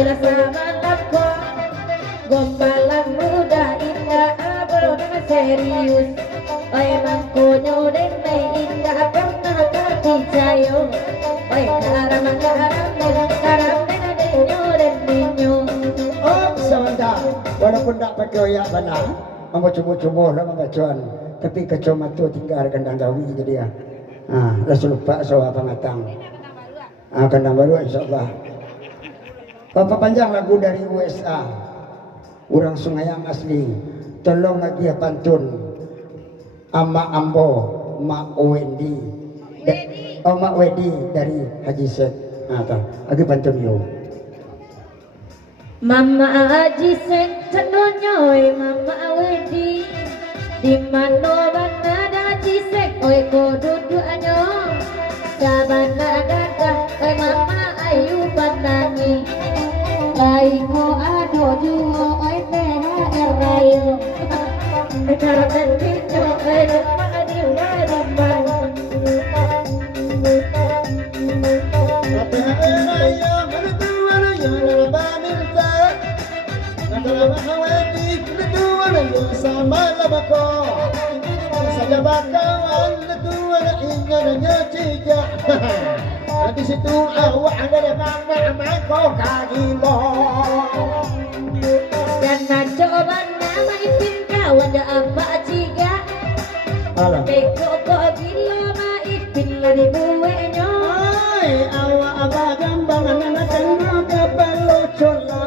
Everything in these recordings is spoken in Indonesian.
olah sama lampu gombalan muda indah belum serius oi mangkonyo dene indah pernah terpicayo oi karam denyo denyo oh sebentar walaupun tak pakai oyak benar mau cubu-cubu lah membacuan tapi kecoma tu tinggal kandang gawi jadi ya langsung lupa soal pengatang kandang baru insyaallah. Bapak panjang lagu dari USA orang Sungayang asli tolong lagi ya pantun ama ambo mak Wendy mak Wedi dari Haji Set lagi pantun yo Mama Haji Set tenonyoy Mama Wedi di mana bana Haji Set oi kudu duanyo sabana gagah oi Mama ayu banani ai ko ado juo oi THR rayo karena tinjo oi Mama di rumah sama labako saja bakawan kedua ingatnya cijak di situ awak ada mama kau kagilo dan coba nama ipin kawan ada apa ciga beko kok bila ma ipin lari buenyo ai awak abah gambangan anak kena kapalo cola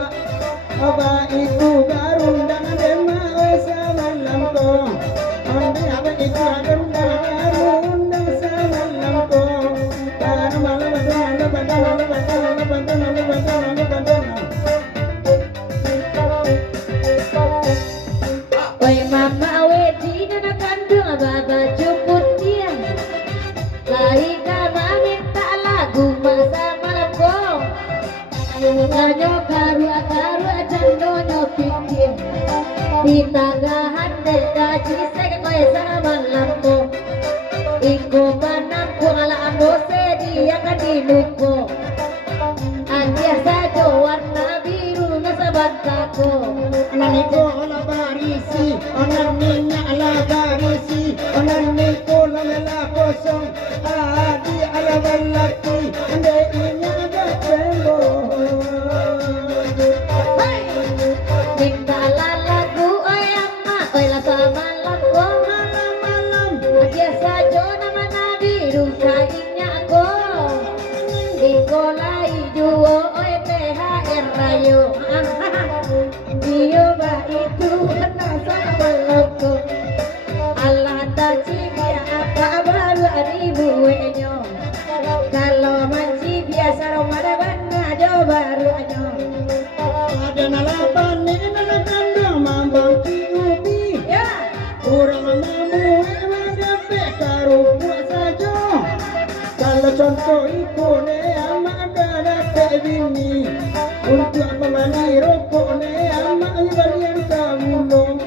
abah itu garundang dema sama lampo ande abah itu garundang sama lampo karena malam badana oi Mama Wedi nana kandung baba cukup dia lari kama minta lagu masa malamko nganyo karu candonyo pikir di tagahan dekaji sekoy sama lampo iko panamku ala ambose dia kadinuko aja saja warna biru nasabantako Alaniko ala barisi, onaninya ala barisi, onaniko lalala kosong, adi ala balaki, ande inya ada tembo. minta lagu oi amma oi la sama lampo Malam-malam, aja saja nama biru kainya ko Nikolai juo oi THR rayo Dio ba itu kena sama loko Allah tak cibia apa baru adibu wenyo kalau manci biasa romada bana jo baru anyo ada nalapan ni nana kandang mambang tiubi, ya orang mamu ada pekaru buat saja. Kalau contoh ikone ama ada bini untuk apa mani rokok ne ama balian kamulo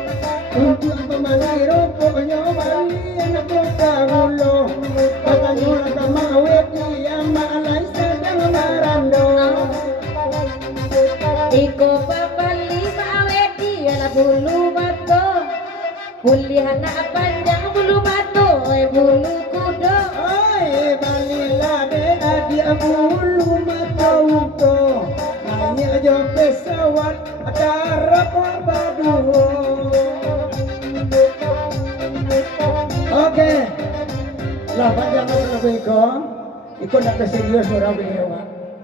untuk apa mani rokoknya balian kamulo katanya kama wedi ama alai sedang marando Iko papali mawedi ala bulu bato kuliah anak panjang bulu bato bulu kudo oi balila de adi abulu matauto nanya jo pesawat ada apa badu oke lah panjang lebih kok ikut nak serius orang beliau